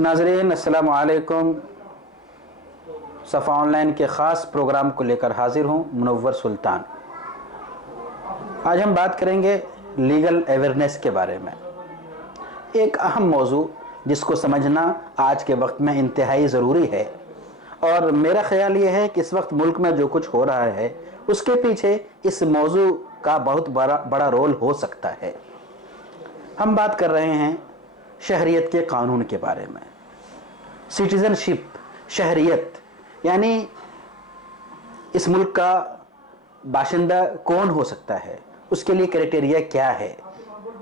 नाज़रीन अस्सलाम वालेकुम। सफ़ा ऑनलाइन के ख़ास प्रोग्राम को लेकर हाजिर हूँ, मुनव्वर सुल्तान। आज हम बात करेंगे लीगल अवेयरनेस के बारे में, एक अहम मौजू जिसको समझना आज के वक्त में इंतहाई ज़रूरी है। और मेरा ख़्याल ये है कि इस वक्त मुल्क में जो कुछ हो रहा है उसके पीछे इस मौजू का बहुत बड़ा रोल हो सकता है। हम बात कर रहे हैं शहरियत के कानून के बारे में। सिटीज़नशिप, शहरियत यानी इस मुल्क का बाशिंदा कौन हो सकता है, उसके लिए क्राइटेरिया क्या है,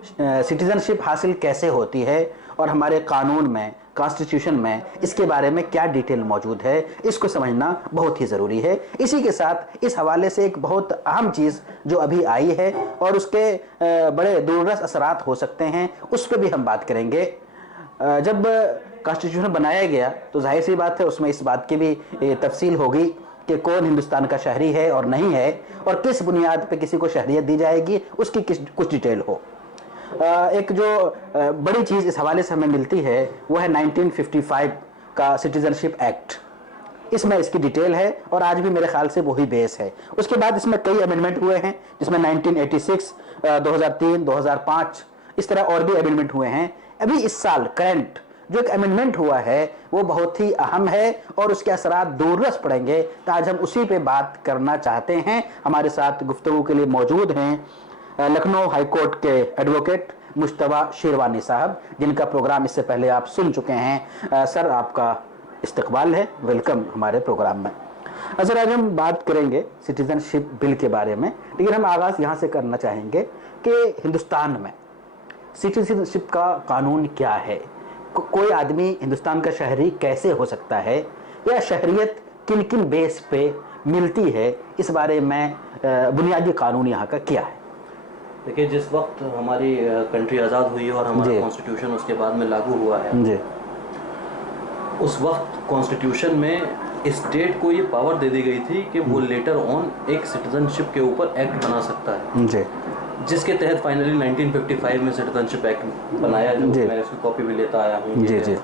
सिटीज़नशिप हासिल कैसे होती है और हमारे कानून में, कॉन्स्टिट्यूशन में इसके बारे में क्या डिटेल मौजूद है, इसको समझना बहुत ही ज़रूरी है। इसी के साथ इस हवाले से एक बहुत अहम चीज़ जो अभी आई है और उसके बड़े दूररस असरात हो सकते हैं, उस पर भी हम बात करेंगे। जब कॉन्स्टिट्यूशन बनाया गया तो जाहिर सी बात है उसमें इस बात की भी तफसील होगी कि कौन हिंदुस्तान का शहरी है और नहीं है, और किस बुनियाद पे किसी को शहरियत दी जाएगी उसकी कुछ डिटेल हो। एक जो बड़ी चीज़ इस हवाले से हमें मिलती है वो है 1955 का सिटीज़नशिप एक्ट। इसमें इसकी डिटेल है और आज भी मेरे ख्याल से वही बेस है। उसके बाद इसमें कई अमेंडमेंट हुए हैं, जिसमें 1986, 2003, 2005 इस तरह और भी अमेंडमेंट हुए हैं। अभी इस साल करंट जो एक अमेंडमेंट हुआ है वो बहुत ही अहम है और उसके असरात दूररस पड़ेंगे, तो आज हम उसी पे बात करना चाहते हैं। हमारे साथ गुफ्तगू के लिए मौजूद हैं लखनऊ हाई कोर्ट के एडवोकेट मुश्तबा शेरवानी साहब, जिनका प्रोग्राम इससे पहले आप सुन चुके हैं। सर, आपका इस्तकबाल है, वेलकम हमारे प्रोग्राम में। सर, आज हम बात करेंगे सिटीज़नशिप बिल के बारे में, लेकिन हम आगाज़ यहाँ से करना चाहेंगे कि हिंदुस्तान में सिटीज़नशिप का कानून क्या है। कोई आदमी हिंदुस्तान का शहरी कैसे हो सकता है, या शहरियत किन किन बेस पे मिलती है, इस बारे में बुनियादी कानून यहाँ का क्या है। देखिए, जिस वक्त हमारी कंट्री आज़ाद हुई और हमारा कॉन्स्टिट्यूशन उसके बाद में लागू हुआ है जी, उस वक्त कॉन्स्टिट्यूशन में स्टेट को ये पावर दे दी गई थी कि वो लेटर ऑन एक सिटीजनशिप के ऊपर एक्ट बना सकता है जी, जिसके तहत फाइनली 1955 में सिटीजनशिप एक्ट बनाया, जो मैं इसकी कॉपी भी लेता आया हूँ जी जी,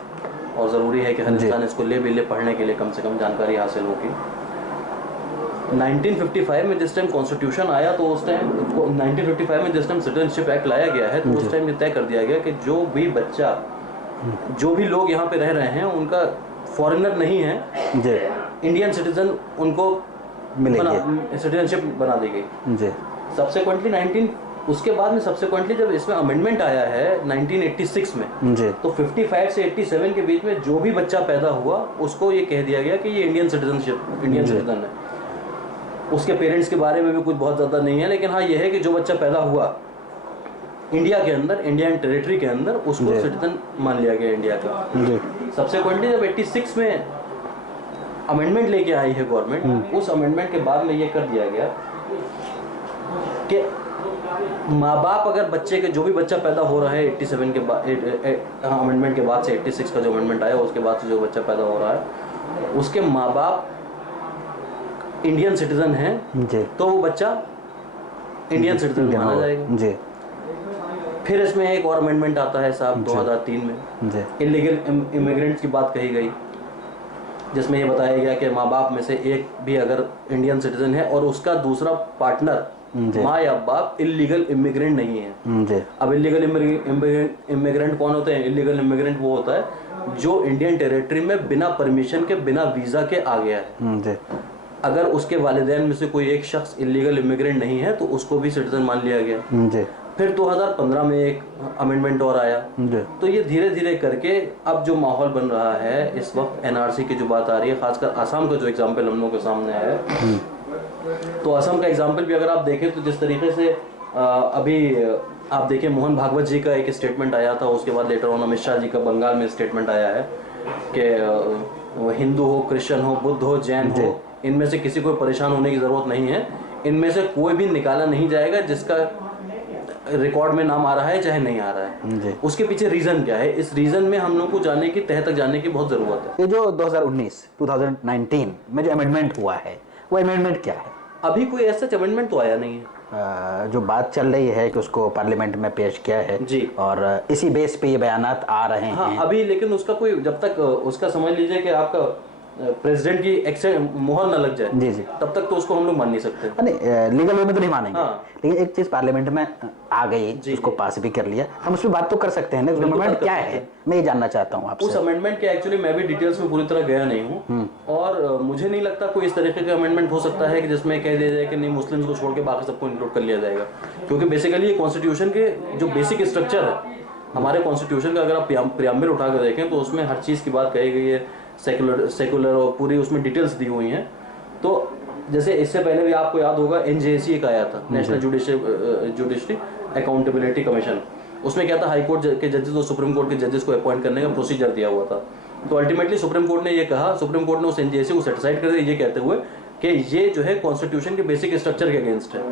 और ज़रूरी है कि हर इंसान इसको ले पढ़ने के लिए कम से कम जानकारी हासिल होगी। 1955 में जिस टाइम कॉन्स्टिट्यूशन आया तो उस टाइम 1955 में जिस टाइम सिटीजनशिप एक्ट लाया गया है तो उस टाइम ये तय कर दिया गया कि जो भी बच्चा, जो भी लोग यहाँ पे रह रहे हैं उनका फॉरेनर नहीं है, इंडियन सिटीजन उनको सिटीजनशिप बना दी गई। सब्सिक्वेंटली उसके बाद में सब्सिक्वेंटली जब इसमें अमेंडमेंट आया है 1986 में तो 55 से 87 के बीच में जो भी बच्चा पैदा हुआ उसको ये कह दिया गया कि ये इंडियन सिटीजन है। उसके पेरेंट्स के बारे में भी कुछ बहुत ज़्यादा नहीं है, लेकिन हाँ ये है कि जो बच्चा पैदा हुआ इंडिया के अंदर, इंडियन टेरिटरी के अंदर, उसको सिटीजन मान लिया गया इंडिया का। सब्सिक्वेंटली जब 86 में अमेंडमेंट लेके आई है गवर्नमेंट, उस अमेंडमेंट के बाद में ये कर दिया गया कि माँ बाप अगर बच्चे के, जो भी बच्चा पैदा हो रहा है 87 के बाद, अमेंडमेंट के बाद से 86 का जो अमेंडमेंट आया उसके बाद से जो बच्चा पैदा हो रहा है उसके माँ बाप इंडियन सिटीजन है तो वो बच्चा इंडियन सिटीजन माना जाएगा जी। फिर इसमें एक और अमेंडमेंट आता है साहब 2003 में इलीगल इमिग्रेंट्स की बात कही गई, जिसमें ये बताया गया कि माँ बाप में से एक भी अगर इंडियन सिटीजन है और उसका दूसरा पार्टनर माँ या बाप इलीगल इमिग्रेंट नहीं है। अब इलीगल इमिग्रेंट कौन होते हैं? इलीगल इमिग्रेंट वो होता है जो इंडियन टेरिटरी में बिना परमिशन के, बिना वीज़ा के आ गया है। अगर उसके वालिदैन में से कोई एक शख्स इलीगल इमिग्रेंट नहीं है तो उसको भी सिटीजन मान लिया गया। फिर 2015 में एक अमेंडमेंट और आया, तो ये धीरे धीरे करके अब जो माहौल बन रहा है इस वक्त एनआरसी की जो बात आ रही है, खासकर आसाम का जो एग्जाम्पल हम लोगों के सामने आया है, तो असम का एग्जाम्पल भी अगर आप देखें तो जिस तरीके से अभी आप देखें मोहन भागवत जी का एक स्टेटमेंट आया था, उसके बाद लेटर ऑन अमित शाह जी का बंगाल में स्टेटमेंट आया है कि हिंदू हो, क्रिश्चियन हो, बुद्ध हो, जैन हो, इनमें से किसी को परेशान होने की ज़रूरत नहीं है, इनमें से कोई भी निकाला नहीं जाएगा जिसका रिकॉर्ड में नाम आ रहा है चाहे नहीं आ रहा है। उसके पीछे रीज़न क्या है, इस रीज़न में हम लोग को जानने की, तह तक जानने की बहुत ज़रूरत है। ये जो 2019 में जो अमेंडमेंट हुआ है वो अमेंडमेंट क्या है? अभी कोई ऐसा अमेंडमेंट तो आया नहीं है। जो बात चल रही है कि उसको पार्लियामेंट में पेश किया है जी, और इसी बेस पे ये बयानात आ रहे हाँ हैं अभी, लेकिन उसका कोई जब तक उसका समझ लीजिए कि आपका प्रेसिडेंट की मोहर न लग जाए, जी जी, तब तक तो उसको हम लोग मान नहीं सकते। नहीं लीगल वे में तो नहीं मानेंगे, हाँ। लेकिन एक चीज पार्लियामेंट में आ गई, जी, उसको जी। पास भी कर लिया, हम उस पर बात तो कर सकते हैं ना, बिल्कुल अमेंडमेंट बात कर क्या सकते है, हैं। मैं ये जानना चाहता हूँ उस आपसे। अमेंडमेंट के एक्चुअली मैं भी डिटेल्स में पूरी तरह गया नहीं हूँ, और मुझे नहीं लगता कोई इस तरीके का अमेंडमेंट हो सकता है कि जिसमें कह दिया जाए कि नहीं मुस्लिम्स को छोड़ के बाकी सबको इंक्लूड कर लिया जाएगा, क्योंकि बेसिकली ये कॉन्स्टिट्यूशन के जो बेसिक स्ट्रक्चर है हमारे कॉन्स्टिट्यूशन का, अगर आप प्रियम्बल उठा कर देखें तो उसमें हर चीज़ की बात कही गई है, सेकुलर और पूरी उसमें डिटेल्स दी हुई हैं। तो जैसे इससे पहले भी आपको याद होगा NJAC एक आया था, नेशनल जुडिशरी अकाउंटेबिलिटी कमीशन, उसमें क्या था, हाई कोर्ट के जजेस और सुप्रीम कोर्ट के जजेस को अपॉइंट करने का प्रोसीजर दिया हुआ था। तो अल्टीमेटली सुप्रीम कोर्ट ने ये कहा, सुप्रीम कोर्ट ने उस NJAC को सेटिसाइड कर दिया ये कहते हुए कि ये जो है कॉन्स्टिट्यूशन के बेसिक स्ट्रक्चर के अगेंस्ट है।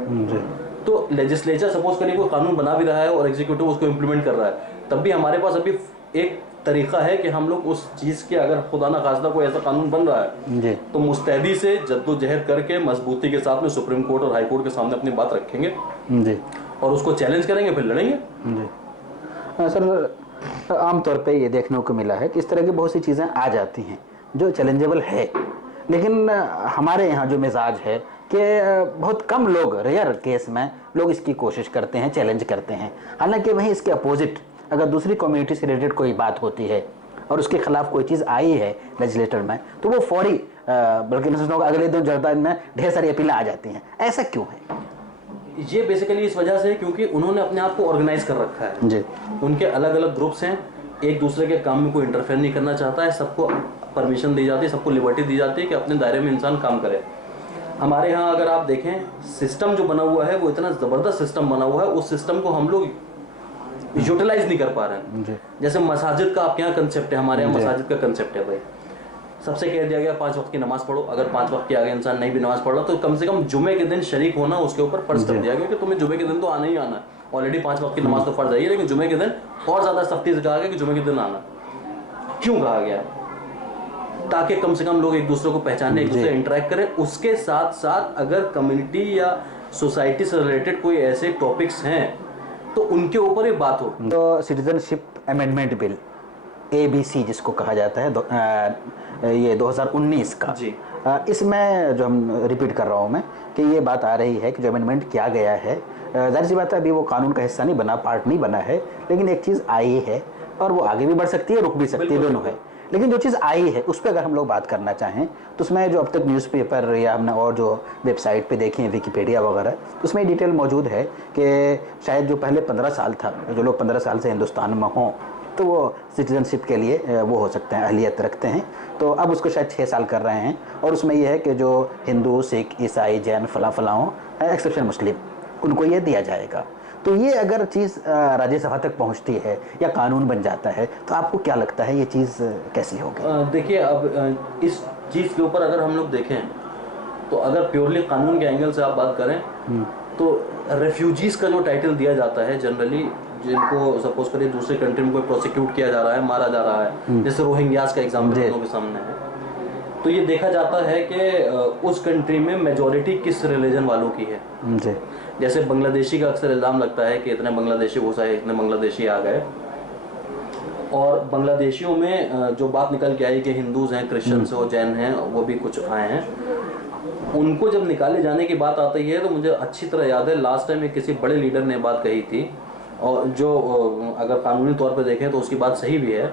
तो लेजिस्लेचर सपोज करिए कोई कानून बना भी रहा है और एग्जीक्यूटिव उसको इम्प्लीमेंट कर रहा है, तब भी हमारे पास अभी एक तरीका है कि हम लोग उस चीज़ के, अगर खुदा ना खास्ता कोई ऐसा कानून बन रहा है जी, तो मुस्तैदी से जद्दोजहद करके मजबूती के साथ में सुप्रीम कोर्ट और हाई कोर्ट के सामने अपनी बात रखेंगे जी और उसको चैलेंज करेंगे, फिर लड़ेंगे। जी। सर आमतौर पे ये देखने को मिला है कि इस तरह की बहुत सी चीज़ें आ जाती हैं जो चैलेंजेबल है, लेकिन हमारे यहाँ जो मिजाज है कि बहुत कम लोग, रेयर केस में लोग इसकी कोशिश करते हैं, चैलेंज करते हैं। हालांकि वहीं इसके अपोजिट अगर दूसरी कम्युनिटी से रिलेटेड कोई बात होती है और उसके खिलाफ कोई चीज़ आई है लेजिस्लेटर में, तो वो फौरी बल्कि अगले दिन जर्दा में ढेर सारी अपीलें आ जाती हैं। ऐसा क्यों है? ये बेसिकली इस वजह से क्योंकि उन्होंने अपने आप को ऑर्गेनाइज कर रखा है जी, उनके अलग अलग ग्रुप्स हैं, एक दूसरे के काम में कोई इंटरफेयर नहीं करना चाहता है, सबको परमिशन दी जाती है, सबको लिबर्टी दी जाती है कि अपने दायरे में इंसान काम करे। हमारे यहाँ अगर आप देखें सिस्टम जो बना हुआ है वो इतना ज़बरदस्त सिस्टम बना हुआ है, उस सिस्टम को हम लोग यूटिलाइज नहीं कर पा रहे हैं। जैसे मसाजिद का आपके यहाँ कंसेप्ट है, हमारे यहाँ मसाजिद का कंसेप्ट है भाई, सबसे कह दिया गया 5 वक्त की नमाज पढ़ो, अगर 5 वक्त के आगे इंसान नहीं भी नमाज पढ़ रहा तो कम से कम जुमे के दिन शरीक होना उसके ऊपर फर्ज कर दिया गया कि तुम्हें जुमे के दिन तो आना ही आना है। ऑलरेडी 5 वक्त की नमाज तो फर्ज है, लेकिन जुमे के दिन और ज़्यादा सख्ती से कहा गया कि जुमे के दिन आना। क्यों कहा गया? ताकि कम से कम लोग एक दूसरे को पहचाने, एक दूसरे इंटरेक्ट करें। उसके साथ साथ अगर कम्युनिटी या सोसाइटी से रिलेटेड कोई ऐसे टॉपिक्स हैं तो उनके ऊपर ये बात हो। तो सिटीजनशिप अमेंडमेंट बिल ABC जिसको कहा जाता है ये 2019 का जी, इसमें जो हम रिपीट कर रहा हूँ मैं कि ये बात आ रही है कि जो अमेंडमेंट किया गया है, जाहिर सी बात है अभी वो कानून का हिस्सा नहीं बना, पार्ट नहीं बना है, लेकिन एक चीज़ आई है और वो आगे भी बढ़ सकती है, रुक भी सकती है, दोनों है। लेकिन जो चीज़ आई है उस पर अगर हम लोग बात करना चाहें तो उसमें जो अब तक न्यूज़पेपर या हमने और जो वेबसाइट पे देखी है विकिपीडिया वगैरह, तो उसमें डिटेल मौजूद है कि शायद जो पहले 15 साल था, जो लोग 15 साल से हिंदुस्तान में हों तो वो सिटीजनशिप के लिए वो हो सकते हैं, अहलियत रखते हैं, तो अब उसको शायद 6 साल कर रहे हैं। और उसमें ये है कि जो हिंदू, सिख, ईसाई, जैन फला हो, एक्सेप्शन मुस्लिम, उनको ये दिया जाएगा। तो ये अगर चीज़ राज्यसभा तक पहुंचती है या कानून बन जाता है तो आपको क्या लगता है ये चीज़ कैसी होगी? देखिए अब इस चीज़ के ऊपर अगर हम लोग देखें तो अगर प्योरली कानून के एंगल से आप बात करें तो रेफ्यूजीज़ का जो टाइटल दिया जाता है जनरली, जिनको सपोज करिए दूसरे कंट्री में कोई प्रोसिक्यूट किया जा रहा है, मारा जा रहा है, जैसे रोहिंग्यास का एग्जाम्पल लोगों के सामने है, तो ये देखा जाता है कि उस कंट्री में मेजॉरिटी किस रिलीजन वालों की है। जी, जैसे बांग्लादेशी का अक्सर इल्ज़ाम लगता है कि इतने बांग्लादेशी घुस आए, इतने बांग्लादेशी आ गए, और बांग्लादेशियों में जो बात निकल के आई कि हिंदूज़ हैं, क्रिश्चियंस और जैन हैं, वो भी कुछ आए हैं, उनको जब निकाले जाने की बात आती है तो मुझे अच्छी तरह याद है लास्ट टाइम किसी बड़े लीडर ने बात कही थी, और जो अगर कानूनी तौर पर देखें तो उसकी बात सही भी है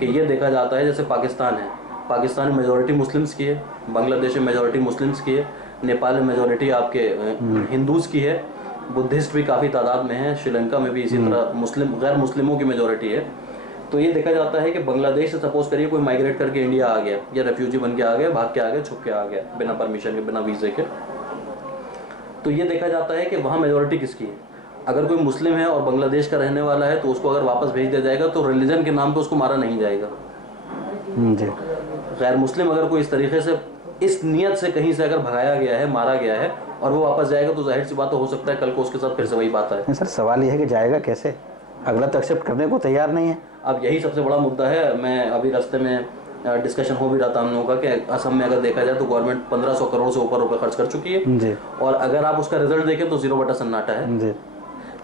कि ये देखा जाता है जैसे पाकिस्तान है, पाकिस्तान में मेजॉरिटी मुस्लिम्स की है, बांग्लादेश में मेजॉरिटी मुस्लिम्स की है, नेपाल में मेजॉरिटी आपके हिंदूज़ की है, बुद्धिस्ट भी काफ़ी तादाद में है, श्रीलंका में भी इसी तरह मुस्लिम गैर मुस्लिमों की मेजॉरिटी है। तो ये देखा जाता है कि बांग्लादेश से सपोज करिए कोई माइग्रेट करके इंडिया आ गया या रेफ्यूजी बन के आ गया, भाग के आ गया, छुप के आ गया, बिना परमिशन के, बिना वीज़े के, तो ये देखा जाता है कि वहाँ मेजॉरिटी किसकी है। अगर कोई मुस्लिम है और बांग्लादेश का रहने वाला है तो उसको अगर वापस भेज दिया जाएगा तो रिलीजन के नाम पर उसको मारा नहीं जाएगा। जी, गैर मुस्लिम अगर कोई इस तरीके से इस नियत से कहीं से अगर भगाया गया है, मारा गया है और वो वापस जाएगा तो जाहिर सी बात हो सकता है कल को उसके साथ फिर से वही बात आए। सर सवाल ये है कि जाएगा कैसे, अगला तो एक्सेप्ट करने को तैयार नहीं है। अब यही सबसे बड़ा मुद्दा है। मैं अभी रास्ते में डिस्कशन हो भी रहा था हम लोगों का कि असम में अगर देखा जाए तो गवर्नमेंट 1500 करोड़ से ऊपर रुपए खर्च कर चुकी है जी और अगर आप उसका रिजल्ट देखें तो 0 बटा सन्नाटा है जी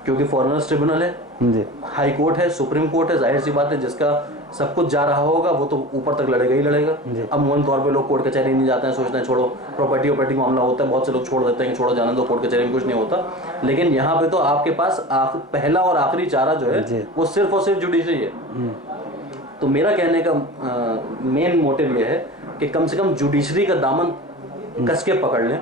क्योंकि फॉरेनर्स ट्रिब्यूनल है, जी हाई कोर्ट है, सुप्रीम कोर्ट है, जाहिर सी बात है जिसका सब कुछ जा रहा होगा वो तो ऊपर तक लड़ेगा ही लड़ेगा। अमूमन तौर पे लोग कोर्ट कचहरी नहीं जाते हैं, सोचते हैं छोड़ो प्रॉपर्टी मामला होता है, बहुत से लोग छोड़ देते हैं कि छोड़ो जाने दो, कोर्ट कचहरी में कुछ नहीं होता। लेकिन यहाँ पे तो आपके पास पहला और आखिरी चारा जो है वो सिर्फ और सिर्फ जुडिशरी है। तो मेरा कहने का मेन मोटिव ये है कि कम से कम जुडिशरी का दामन कस के पकड़ लें,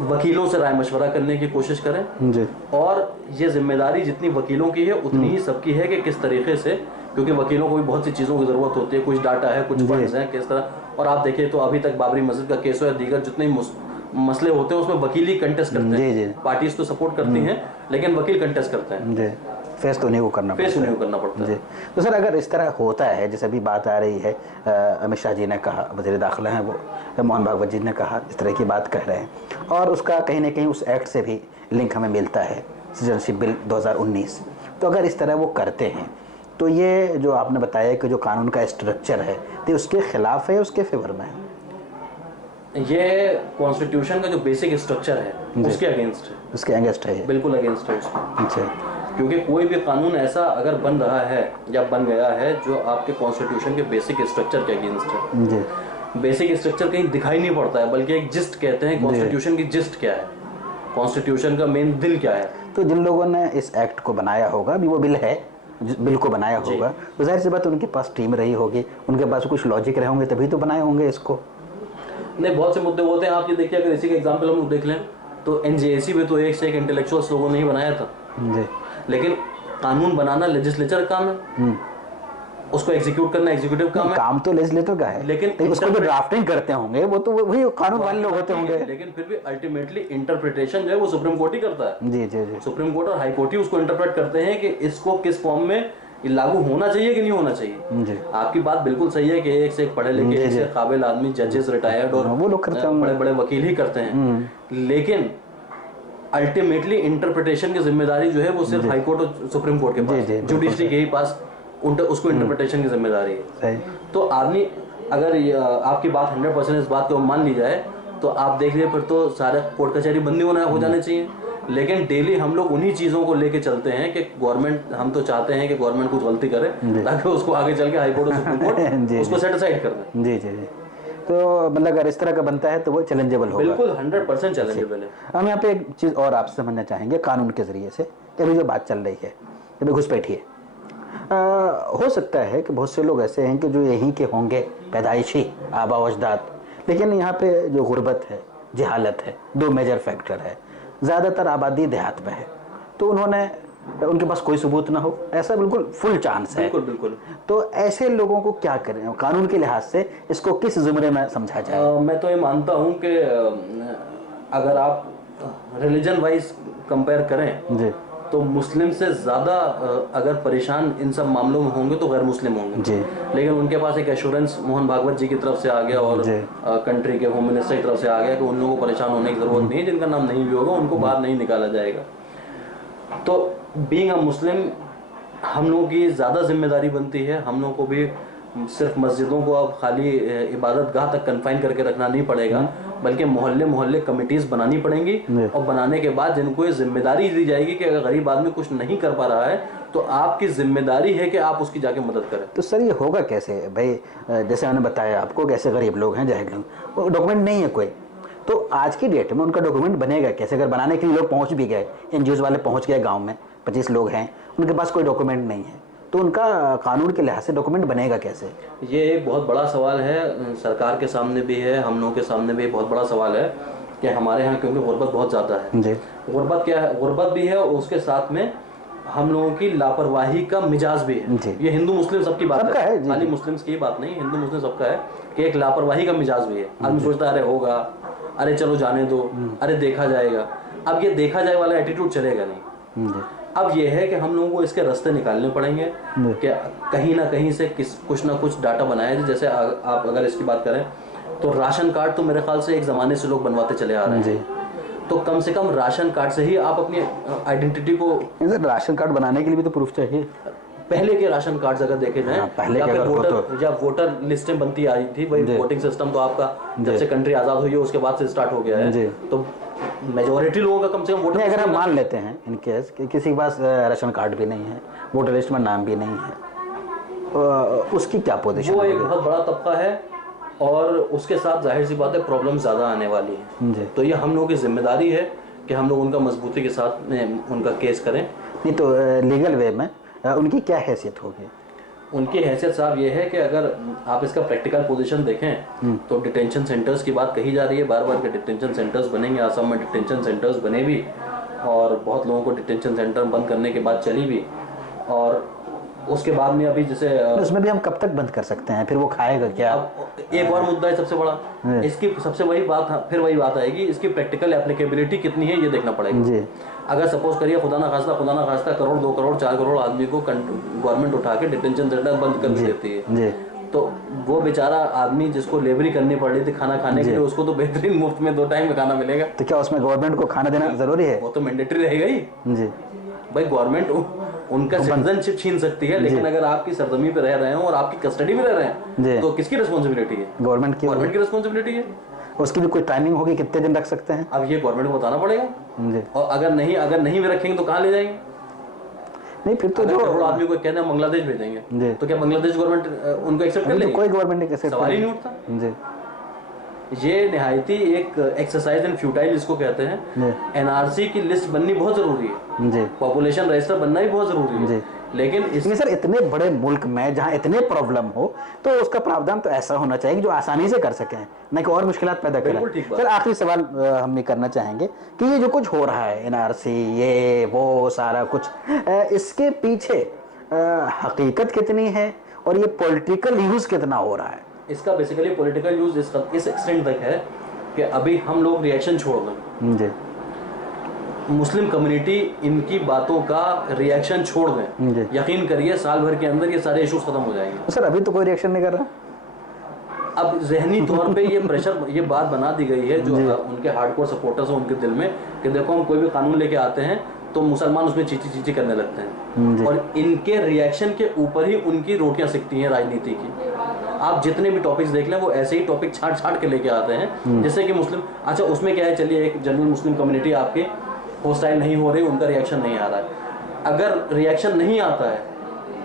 वकीलों से राय मशवरा करने की कोशिश करें जी। और ये जिम्मेदारी जितनी वकीलों की है उतनी ही सबकी है कि किस तरीके से, क्योंकि वकीलों को भी बहुत सी चीज़ों की ज़रूरत होती है, कुछ डाटा है, कुछ फंड्स हैं, किस तरह। और आप देखिए तो अभी तक बाबरी मस्जिद का केस हो या दीगर जितने मसले होते हैं उसमें वकील ही कंटेस्ट करते हैं। पार्टीज तो सपोर्ट करती हैं लेकिन वकील कंटेस्ट करते हैं, फेस तो उन्हीं को करना पड़ता है। तो सर अगर इस तरह होता है, जैसे अभी बात आ रही है, अमित शाह जी ने कहा, वज़ीर दाखिला हैं वो मोहन भागवत जी ने कहा, इस तरह की बात कह रहे हैं और उसका कहीं ना कहीं उस एक्ट से भी लिंक हमें मिलता है, सिटीजनशिप बिल 2019। तो अगर इस तरह वो करते हैं तो ये जो आपने बताया कि जो कानून का स्ट्रक्चर है तो उसके खिलाफ है, उसके फेवर में है? ये कॉन्स्टिट्यूशन का जो बेसिक स्ट्रक्चर है उसके अगेंस्ट है, उसके अगेंस्ट है, बिल्कुल अगेंस्ट है उसके। अच्छा, क्योंकि कोई भी कानून ऐसा अगर बन रहा है या बन गया है जो आपके कॉन्स्टिट्यूशन के बेसिक स्ट्रक्चर के अगेंस्ट है जी। बेसिक स्ट्रक्चर कहीं दिखाई नहीं पड़ता है, बल्कि एक जिस्ट कहते हैं कॉन्स्टिट्यूशन की जिस्ट क्या है, कॉन्स्टिट्यूशन का मेन दिल क्या है। तो जिन लोगों ने इस एक्ट को बनाया होगा, अभी वो बिल है, बिल को बनाया होगा, तो जाहिर सी बात उनके पास टीम रही होगी, उनके पास कुछ लॉजिक रहे होंगे तभी तो बनाए होंगे इसको। नहीं, बहुत से मुद्दे होते हैं। आप ये देखिए, अगर इसी का एग्जाम्पल हम लोग देख लें तो एनजेएसी में तो एक से एक इंटेलेक्चुअल्स लोगों ने ही बनाया था जी। लेकिन कानून बनाना लेजिस्लेचर काम है, उसको एग्जीक्यूट करना एग्जीक्यूटिव काम है। काम तो लेजिस्लेटर का है, लेकिन उसको जो ड्राफ्टिंग करते होंगे वो तो वही कानून वाले लोग होते होंगे। लेकिन फिर भी अल्टीमेटली इंटरप्रिटेशन जो है वो सुप्रीम कोर्ट ही करता है। जी जी जी। सुप्रीम कोर्ट और हाई कोर्ट ही उसको इंटरप्रेट करते हैं कि इसको किस फॉर्म में लागू होना चाहिए कि नहीं होना चाहिए जी। आपकी बात बिल्कुल सही है कि एक से एक पढ़े लिखे, एक से काबिल आदमी, जजेस, रिटायर्ड और वो लोग करते हैं, बड़े बड़े वकील ही करते हैं। लेकिन अल्टीमेटली इंटरप्रिटेशन की जिम्मेदारी जो है वो सिर्फ हाई कोर्ट और सुप्रीम कोर्ट के पास, जुडिशरी के ही पास उसको इंटरप्रिटेशन की जिम्मेदारी है। तो आदमी अगर आपकी बात 100% इस बात को मान ली जाए तो आप देख लीजिए फिर तो सारे कोर्ट कचहरी बंदी हो जाने चाहिए। लेकिन डेली हम लोग उन्हीं चीज़ों को लेके चलते हैं कि गवर्नमेंट, हम तो चाहते हैं कि गवर्नमेंट कुछ गलती करे ताकि उसको आगे चल के हाई कोर्ट और सुप्रीम कोर्ट उसको सेट असाइड कर दें। जी जी जी। तो मतलब अगर इस तरह का बनता है तो वो चैलेंजेबल होगा, बिल्कुल 100% चैलेंजेबल है। हम यहाँ पे एक चीज़ और आपसे समझना चाहेंगे कानून के ज़रिए से, अभी जो बात चल रही है, अभी घुसपैठी है, हो सकता है कि बहुत से लोग ऐसे हैं कि जो यहीं के होंगे, पैदाइशी आबा व अजदाद, लेकिन यहाँ पे जो गुर्बत है, जहालत है, दो मेजर फैक्टर है, ज़्यादातर आबादी देहात में है, तो उनके पास कोई सबूत ना हो, ऐसा बिल्कुल फुल चांस है। बिल्कुल बिल्कुल। तो ऐसे लोगों को क्या करें कानून के लिहाज से, इसको किस ज़ुमरे में समझा जाए? मैं तो ये मानता हूँ कि अगर आप रिलीजन वाइज कंपेयर करें जी, तो मुस्लिम से ज़्यादा अगर परेशान इन सब मामलों में होंगे तो गैर मुस्लिम होंगे जी। लेकिन उनके पास एक एश्योरेंस मोहन भागवत जी की तरफ से आ गया और कंट्री के होम मिनिस्टर की तरफ से आ गया कि उन लोगों को परेशान होने की ज़रूरत नहीं है, जिनका नाम नहीं भी होगा उनको बाहर नहीं निकाला जाएगा। तो बीइंग अ मुस्लिम हम लोगों की ज़्यादा जिम्मेदारी बनती है, हम लोगों को भी सिर्फ मस्जिदों को अब खाली इबादत गाह तक कन्फाइन करके रखना नहीं पड़ेगा, बल्कि मोहल्ले मोहल्ले कमेटीज़ बनानी पड़ेंगी और बनाने के बाद जिनको ये जिम्मेदारी दी जाएगी कि अगर गरीब आदमी कुछ नहीं कर पा रहा है तो आपकी जिम्मेदारी है कि आप उसकी जाके मदद करें। तो सर ये होगा कैसे भाई? जैसे मैंने बताया आपको कैसे गरीब लोग हैं, जाहिर लोग, डॉक्यूमेंट नहीं है कोई, तो आज की डेट में उनका डॉक्यूमेंट बनेगा कैसे? अगर बनाने के लिए लोग पहुँच भी गए, NGOs वाले पहुँच गए, गाँव में 25 लोग हैं, उनके पास कोई डॉक्यूमेंट नहीं है, तो उनका कानून के लिहाज से डॉक्यूमेंट बनेगा कैसे? ये एक बहुत बड़ा सवाल है, सरकार के सामने भी है, हम लोगों के सामने भी बहुत बड़ा सवाल है कि हमारे यहाँ क्योंकि गुर्बत बहुत ज़्यादा है जी। गुर्बत क्या है? गुर्बत भी है और उसके साथ में हम लोगों की लापरवाही का मिजाज भी है जी। ये हिंदू मुस्लिम सबकी बात है, खाली मुस्लिम्स की बात नहीं, हिंदू मुस्लिम सबका है कि एक लापरवाही का मिजाज भी है। आदमी सोचता है अरे होगा, अरे चलो जाने दो, अरे देखा जाएगा। अब ये देखा जाए वाला एटीट्यूड चलेगा नहीं। अब ये है कि हम लोगों को इसके रास्ते निकालने पड़ेंगे कि कहीं ना कहीं से कुछ ना कुछ डाटा बनाया जाए। जैसे आप अगर इसकी बात करें तो राशन कार्ड तो मेरे ख्याल से एक ज़माने से लोग बनवाते चले आ रहे हैं, तो कम से कम राशन कार्ड से ही आप अपनी आइडेंटिटी को, राशन कार्ड बनाने के लिए भी तो प्रूफ चाहिए। पहले के राशन कार्ड अगर देखे जाए, पहले के जब वोटर लिस्टें बनती आई थी, वही वोटिंग सिस्टम तो आपका जब से कंट्री आज़ाद हुई है उसके बाद से स्टार्ट हो गया है, तो मेजोरिटी लोगों का कम से कम वोटर। अगर हम मान लेते हैं इन केस कि किसी के पास राशन कार्ड भी नहीं है, वोटर लिस्ट में नाम भी नहीं है, उसकी क्या पोजीशन? वो एक बहुत बड़ा तबका है और उसके साथ जाहिर सी बात है प्रॉब्लम ज़्यादा आने वाली है। तो ये हम लोगों की जिम्मेदारी है कि हम लोग उनका मजबूती के साथ में उनका केस करें। नहीं तो लीगल वे में उनकी क्या हैसियत होगी? उनकी हैसियत साहब ये है कि अगर आप इसका प्रैक्टिकल पोजीशन देखें तो डिटेंशन सेंटर्स की बात कही जा रही है बार बार कि डिटेंशन सेंटर्स बनेंगे। आसाम में डिटेंशन सेंटर्स बने भी और बहुत लोगों को डिटेंशन सेंटर बंद करने के बाद चली भी, और उसके बाद में अभी जैसे उसमें भी हम कब तक बंद कर सकते हैं? फिर वो खाएगा क्या? एक और मुद्दा है सबसे बड़ा, इसकी सबसे वही बात आएगी, इसकी प्रैक्टिकल एप्लीकेबिलिटी कितनी है ये देखना पड़ेगा जी। अगर सपोज करिए खुदा ना खास्ता करोड़ 2 करोड़ 4 करोड़ आदमी को गवर्नमेंट उठा के डिटेंशन सेंटर बंद कर देती है जी, तो वो बेचारा आदमी जिसको लेबरी करनी पड़ रही थी खाना खाने के लिए, उसको तो बेहतरीन मुफ्त में 2 टाइम में खाना मिलेगा। तो क्या उसमें गवर्नमेंट को खाना देना जरूरी है? वो तो मैंडेटरी रहेगा ही जी। भाई गवर्नमेंट उनका सिटीजनशिप छीन सकती है, लेकिन अगर आपकी सरजमी पे रह रहे हैं और आपकी कस्टडी में रह रहे हैं तो किसकी रिस्पॉन्सिबिलिटी है? गवर्नमेंट की रिस्पॉन्सिबिलिटी है। उसकी भी कोई टाइमिंग होगी, कितने दिन रख सकते हैं? अब ये गवर्नमेंट को बताना पड़ेगा जी। और अगर नहीं भी रखेंगे तो कहाँ ले जाएंगे? नहीं फिर तो जो आदमी को कहना है बांग्लादेश भेजेंगे तो क्या बांग्लादेश गवर्नमेंट उनको एक्सेप्ट कर लेगी? कोई गवर्नमेंट नहीं एक्सेप्ट, सवाल ही नहीं उठता जी। ये निहायती एक एक्सरसाइज इन फ्यूटाइल इसको कहते हैं। एनआरसी की लिस्ट बननी बहुत जरूरी है जी, पॉपुलेशन रजिस्टर बनना ही बहुत जरूरी है, लेकिन इसमें सर इतने बड़े मुल्क में जहाँ इतने प्रॉब्लम हो तो उसका प्रावधान तो ऐसा होना चाहिए जो आसानी से कर सकें, न कि और मुश्किलात पैदा करें। सर आखिरी सवाल हम ये करना चाहेंगे कि ये जो कुछ हो रहा है एनआरसी ये वो सारा कुछ, इसके पीछे हकीकत कितनी है और ये पॉलिटिकल यूज कितना हो रहा है? इसका बेसिकली पॉलिटिकल यूज इस एक्सटेंट तक है कि अभी हम लोग रिएक्शन छोड़ दें जी, मुस्लिम कम्युनिटी इनकी बातों का रिएक्शन छोड़ दें, यकीन करिए साल भर के अंदर ये सारे इश्यूज खत्म हो जाएंगे। सर अभी तो कोई रिएक्शन नहीं कर रहा। अब जहनी तौर पे ये प्रेशर, ये बात बना दी गई है जो उनके हार्डकोर सपोर्टर्स हैं उनके दिल में कि देखो हम कोई भी कानून लेके आते हैं तो मुसलमान उसमें चीची करने लगते हैं, और इनके रिएक्शन के ऊपर ही उनकी रोटियां सिकती हैं राजनीति की। आप जितने भी टॉपिक्स देख लें वो ऐसे ही टॉपिक छाट के लेके आते हैं, जैसे कि मुस्लिम, अच्छा उसमें क्या है, चलिए एक जनरल मुस्लिम कम्युनिटी आपकी हॉस्टाइल नहीं हो रही, उनका रिएक्शन नहीं आ रहा है। अगर रिएक्शन नहीं आता है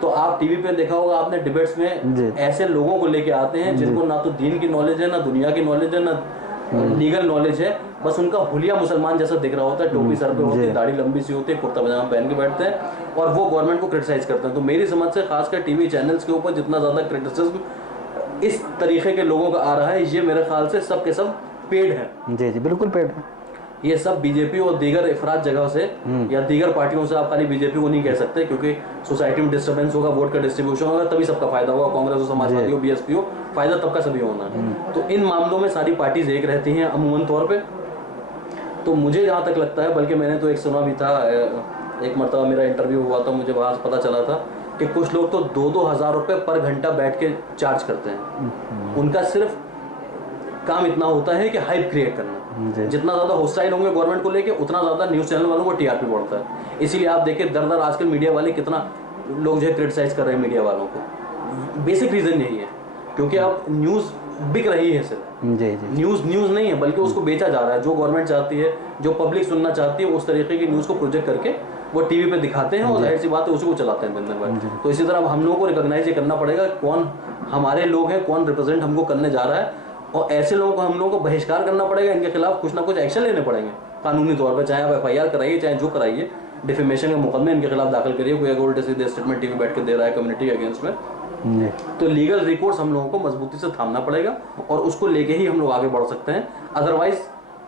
तो आप टीवी पे देखा होगा आपने, डिबेट्स में ऐसे लोगों को लेके आते हैं जिनको ना तो दीन की नॉलेज है, ना दुनिया की नॉलेज है, ना लीगल नॉलेज है, बस उनका हुलिया मुसलमान जैसा दिख रहा होता है, टोपी सर पे होती है, दाढ़ी लंबी सी होती है, कुर्ता पजामा पहन के बैठते हैं और वो गवर्नमेंट को क्रिटिसाइज करते हैं। तो मेरी समझ से खासकर टीवी चैनल्स के ऊपर जितना ज्यादा क्रिटिसिज्म इस तरीके के लोगों का आ रहा है, ये मेरे ख्याल से सब के सब पेड है जी जी, बिल्कुल पेड है। ये सब बीजेपी और दीगर अफराद जगह से या दीगर पार्टियों से, आप खाली बीजेपी को नहीं कह सकते क्योंकि सोसाइटी में डिस्टर्बेंस होगा, वोट का डिस्ट्रीब्यूशन होगा, तभी सबका फायदा होगा, कांग्रेस हो, समाजवादी हो, बीएसपी हो, फायदा तब का सभी होना है। तो इन मामलों में सारी पार्टीज एक रहती हैं अमूमन तौर पे। तो मुझे जहाँ तक लगता है, बल्कि मैंने तो एक सुना भी था, एक मरतबा मेरा इंटरव्यू हुआ था, मुझे वहाँ पता चला था कि कुछ लोग तो 2-2 हज़ार रुपये पर घंटा बैठ के चार्ज करते हैं। उनका सिर्फ काम इतना होता है कि हाइप क्रिएट करना, जितना ज़्यादा हॉस्टाइल होंगे गवर्नमेंट को लेके उतना ज़्यादा न्यूज़ चैनल वालों को टीआरपी बढ़ता है। इसीलिए आप देखिए दर आजकल मीडिया वाले कितना लोग जो है क्रिटिसाइज कर रहे हैं मीडिया वालों को। बेसिक रीज़न यही है क्योंकि अब न्यूज़ बिक रही है सिर्फ, न्यूज़ नहीं है बल्कि उसको बेचा जा रहा है। जो गवर्नमेंट चाहती है, जो पब्लिक सुनना चाहती है, उस तरीके की न्यूज़ को प्रोजेक्ट करके वो टीवी पे दिखाते हैं और जाहिर सी बात है उसी को चलाते हैं दिन भर। तो इसी तरह हम लोगों को रिकॉग्नाइज ये करना पड़ेगा कौन हमारे लोग हैं, कौन रिप्रेजेंट हमको करने जा रहा है, और ऐसे लोगों को हम लोगों को बहिष्कार करना पड़ेगा, इनके खिलाफ कुछ ना कुछ एक्शन लेने पड़ेंगे कानूनी तौर पर, चाहे आप FIR कराइए, चाहे जो कराइए, डिफेमेशन के मुकदमे इनके खिलाफ दाखिल करिए। कोई अगर उल्टे सीधे स्टेटमेंट टीवी बैठ के दे रहा है कम्युनिटी के अगेंस्ट में, तो लीगल रिकोर्स हम लोगों को मजबूती से थामना पड़ेगा और उसको लेके ही हम लोग आगे बढ़ सकते हैं, अदरवाइज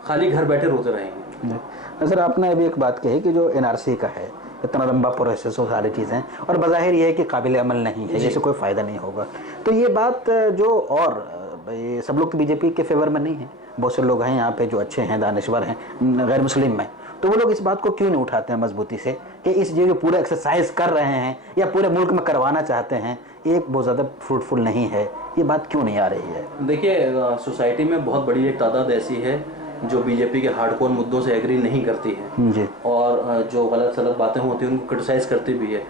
खाली घर बैठे रोते रहेंगे। सर आपने अभी एक बात कही कि जो NRC का है इतना लंबा प्रोसेस हो, सारी चीज़ें, और बज़ाहिर ये है कि काबिल अमल नहीं है, इससे कोई फ़ायदा नहीं होगा। तो ये बात जो, और ये सब लोग तो बीजेपी के फेवर में नहीं है, बहुत से लोग हैं यहाँ पे जो अच्छे हैं, दानिश्वर हैं गैर मुस्लिम में, तो वो लोग इस बात को क्यों नहीं उठाते हैं मजबूती से कि इस जो पूरा एक्सरसाइज कर रहे हैं या पूरे मुल्क में करवाना चाहते हैं, एक बहुत ज़्यादा फ्रूटफुल नहीं है, ये बात क्यों नहीं आ रही है? देखिए सोसाइटी में बहुत बड़ी एक तादाद ऐसी है जो बीजेपी के हार्डकोर मुद्दों से एग्री नहीं करती है जी, और जो गलत सलत बातें होती हैं उनको क्रिटिसाइज करती भी है।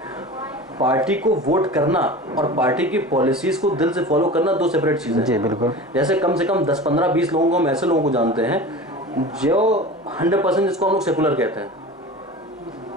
पार्टी को वोट करना और पार्टी की पॉलिसीज को दिल से फॉलो करना दो सेपरेट चीजें हैं। जी बिल्कुल। जैसे कम से कम 10, 15, 20 लोगों को हम ऐसे लोगों को जानते हैं जो 100% जिसको हम लोग सेकुलर कहते हैं,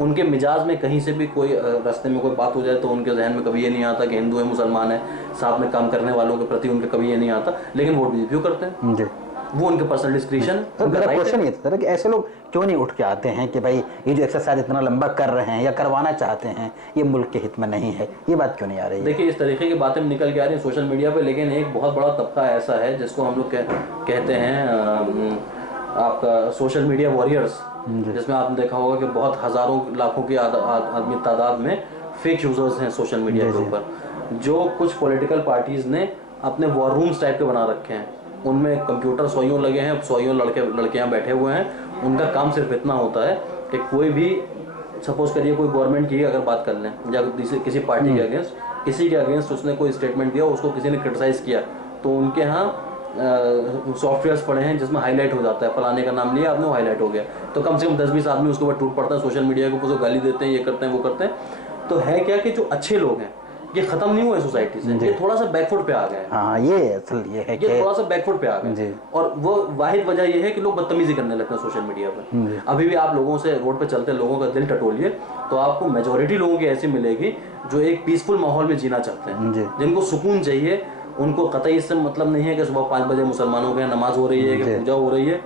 उनके मिजाज में कहीं से भी कोई रास्ते में कोई बात हो जाए तो उनके जहन में कभी ये नहीं आता कि हिंदू है मुसलमान है, साथ में काम करने वालों के प्रति उनके कभी ये नहीं आता, लेकिन वोट बीजेपी करते हैं जी। वो उनके पर्सनल डिस्क्रिप्शन। मेरा क्वेश्चन ये था कि ऐसे लोग क्यों नहीं उठ के आते हैं कि भाई ये जो एक्सरसाइज इतना लंबा कर रहे हैं या करवाना चाहते हैं ये मुल्क के हित में नहीं है, ये बात क्यों नहीं आ रही है? देखिए इस तरीके की बातें निकल के आ रही हैं सोशल मीडिया पे, लेकिन एक बहुत बड़ा तबका ऐसा है जिसको हम लोग कहते हैं आपका सोशल मीडिया वॉरियर्स, जिसमें आपने देखा होगा कि बहुत हज़ारों लाखों की आदमी तादाद में फेक यूजर्स हैं सोशल मीडिया के ऊपर, जो कुछ पॉलिटिकल पार्टीज़ ने अपने वॉर रूम्स टाइप के बना रखे हैं। उनमें कंप्यूटर सौयों लगे हैं, सौयों लड़कियां बैठे हुए हैं। उनका काम सिर्फ इतना होता है कि कोई भी सपोज करिए कोई गवर्नमेंट की अगर बात कर लें या किसी पार्टी के अगेंस्ट, किसी के अगेंस्ट उसने कोई स्टेटमेंट दिया, उसको किसी ने क्रिटिसाइज़ किया, तो उनके यहाँ सॉफ्टवेयर्स पड़े हैं जिसमें हाईलाइट हो जाता है, फलाने का नाम लिया आपने, वो हाईलाइट हो गया, तो कम से कम 10-20 आदमी उसके ऊपर टूट पड़ता है सोशल मीडिया के ऊपर, तो गाली देते हैं, ये करते हैं, वो करते हैं। तो है क्या कि जो अच्छे लोग हैं ये खत्म नहीं हुए सोसाइटी से, ये थोड़ा सा बैकफुट पे आ गए। हाँ ये असल ये है ये थोड़ा सा बैकफुट पे आ गए, और वो वाहिद वजह ये है कि लोग बदतमीजी करने लगते हैं सोशल मीडिया पर। अभी भी आप लोगों से रोड पे चलते लोगों का दिल टटोलिए तो आपको मेजोरिटी लोगों की ऐसी मिलेगी जो एक पीसफुल माहौल में जीना चाहते हैं, जिनको सुकून चाहिए। उनको कतई इससे मतलब नहीं है कि सुबह 5 बजे मुसलमानों के नमाज हो रही है कि पूजा हो रही है।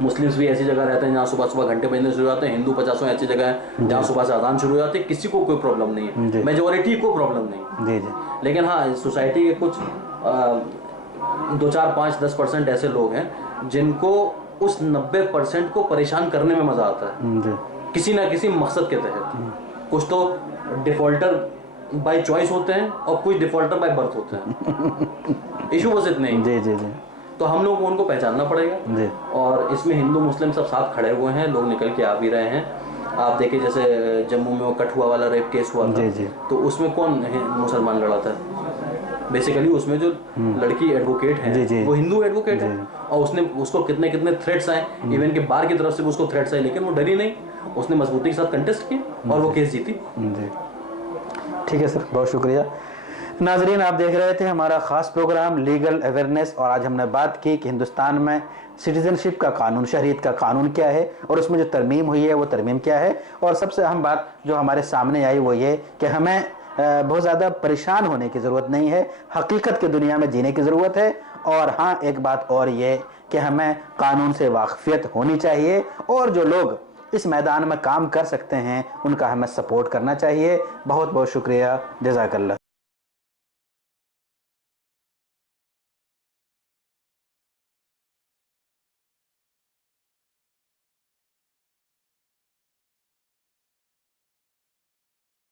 मुस्लिम्स भी ऐसी जगह रहते हैं जहाँ सुबह सुबह घंटे बजने शुरू होते हैं, हिंदू 50 ऐसी जगह है जहाँ सुबह से अजान शुरू हो जाती है। किसी को कोई प्रॉब्लम नहीं है, मेजोरिटी को प्रॉब्लम नहीं है। लेकिन हाँ सोसाइटी के कुछ 2, 4, 5, 10% ऐसे लोग हैं जिनको उस 90% को परेशान करने में मजा आता है किसी ना किसी मकसद के तहत। कुछ तो डिफॉल्टर बाय चॉइस होते हैं और कुछ डिफॉल्टर बाय बर्थ होते हैं। इशू बस इतने ही। तो हम लोग को उनको पहचानना पड़ेगा, और इसमें हिंदू मुस्लिम सब साथ खड़े हुए हैं, लोग निकल के आ भी रहे हैं। आप देखिए जैसे जम्मू में वो कठुआ वाला रेप केस हुआ था, तो उसमें कौन मुसलमान लड़ा था? बेसिकली उसमें जो लड़की एडवोकेट है वो हिंदू एडवोकेट है, और उसको कितने थ्रेट्स आए, इवन के बार की तरफ से उसको थ्रेट्स आए, लेकिन वो डरी नहीं, उसने मजबूती के साथ कंटेस्ट किया और वो केस जीती। ठीक है सर, बहुत शुक्रिया। नाजरीन आप देख रहे थे हमारा ख़ास प्रोग्राम लीगल अवेयरनेस, और आज हमने बात की कि हिंदुस्तान में सिटीजनशिप का कानून, शरीयत का कानून क्या है और उसमें जो तरमीम हुई है वो तरमीम क्या है। और सबसे अहम बात जो हमारे सामने आई वो ये कि हमें बहुत ज़्यादा परेशान होने की ज़रूरत नहीं है, हकीकत की दुनिया में जीने की ज़रूरत है। और हाँ एक बात और ये कि हमें कानून से वाकफियत होनी चाहिए, और जो लोग इस मैदान में काम कर सकते हैं उनका हमें सपोर्ट करना चाहिए। बहुत बहुत शुक्रिया, जज़ाकल्लाह।